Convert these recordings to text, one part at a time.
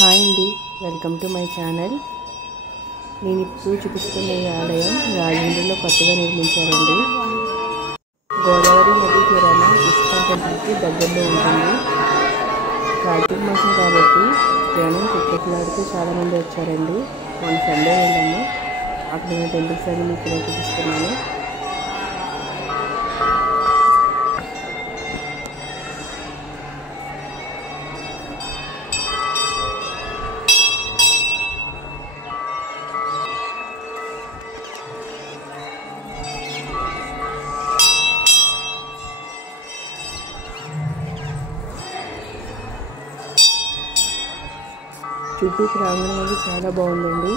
Hi అండి, welcome to my channel. నేను ఇప్పుడు చూపిస్తున్న ఈ ఆలయం రాజమండ్రిలో కొత్తగా నిర్మించారండి. గోదావరి నది తీరాన ఇస్కాన్ టెంపుల్కి దగ్గరలో ఉంటుంది. కార్తీక మాసం కాబట్టి జనం కుక్కట్లాడితే చాలామంది వచ్చారండి. మన సండే వెళ్ళాము, అక్కడ ఉన్న టెంపుల్స్ అన్ని మీకు ఇలా చూపిస్తున్నాను. చుట్టూ ప్రాంగణం అనేది చాలా బాగుందండి.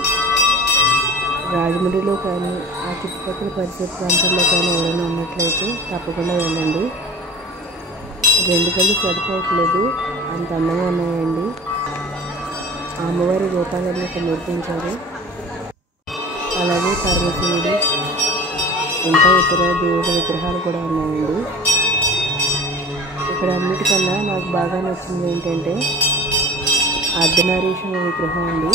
రాజమండ్రిలో కానీ ఆ చుట్టుపక్కల పరిసర ప్రాంతాల్లో కానీ ఎవరైనా ఉన్నట్లయితే తప్పకుండా వెళ్ళండి. రెండు కళ్ళు సరిపోవట్లేదు, అంత అందంగా ఉన్నాయండి. అమ్మవారి రూపాలన్నీ ఇక్కడ నిర్మించారు. అలాగే పరమశివుడు ఇంకా ఇతర దేవుడి విగ్రహాలు కూడా ఉన్నాయండి. ఇక్కడ అన్నిటికన్నా నాకు బాగా నచ్చింది ఏంటంటే అర్ధనారీశ్వర విగ్రహం అండి.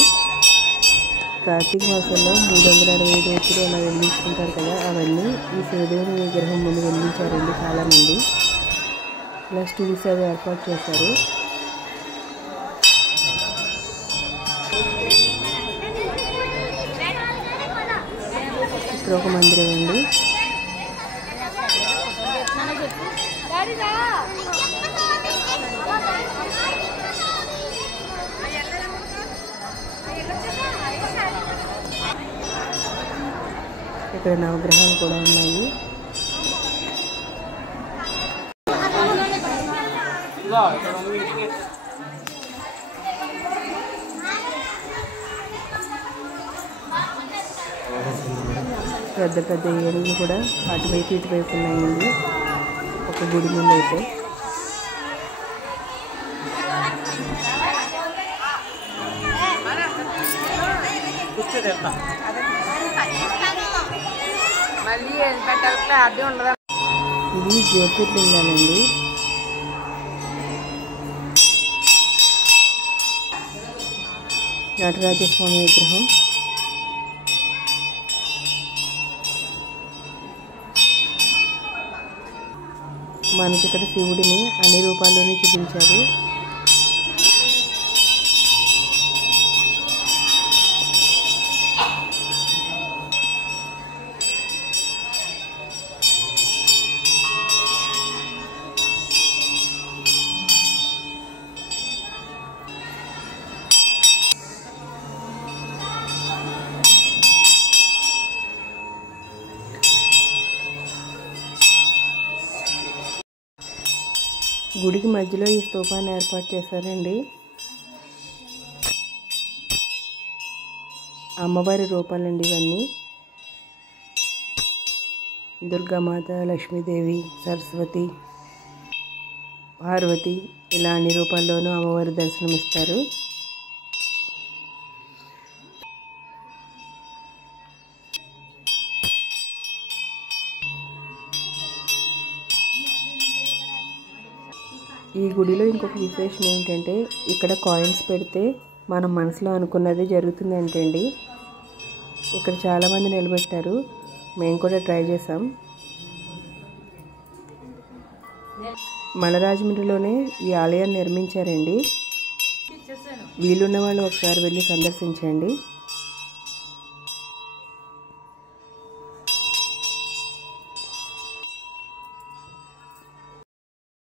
కార్తీక మాసంలో 365 రోజులు అలా వెలిగించుకుంటారు కదా, అవన్నీ ఈ శివదేవుని విగ్రహం ముందు వెలిగించారండి చాలామంది. ఇలా స్టూల్స్ అవి ఏర్పాటు చేశారు. ఇక్కడ ఒక మందిరం అండి. ఇక్కడ నవగ్రహాలు కూడా ఉన్నాయి. పెద్ద పెద్ద ఏనుగులు కూడా అటువైపు ఇటువైపు ఉన్నాయండి. ఒక గుడి ముందు అయితే ఇది జ్యోతిర్లింగాలండి. నటరాజస్వామి విగ్రహం. మనకి ఇక్కడ శివుడిని అన్ని రూపాల్లోనే చూపించారు. గుడికి మధ్యలో ఈ స్తూపాన్ని ఏర్పాటు చేశారండి. అమ్మవారి రూపాలండి ఇవన్నీ. దుర్గామాత, లక్ష్మీదేవి, సరస్వతి, పార్వతి ఇలా అన్ని రూపాల్లోనూ అమ్మవారి దర్శనమిస్తారు. ఈ గుడిలో ఇంకొక విశేషం ఏమిటంటే ఇక్కడ కాయిన్స్ పెడితే మనం మనసులో అనుకున్నది జరుగుతుంది అంటండి. ఇక్కడ చాలామంది నిలబెట్టారు, మేము కూడా ట్రై చేసాం. మన రాజమండ్రిలోనే ఈ ఆలయాన్ని నిర్మించారండి. వీలున్న వాళ్ళు ఒకసారి వెళ్ళి సందర్శించండి.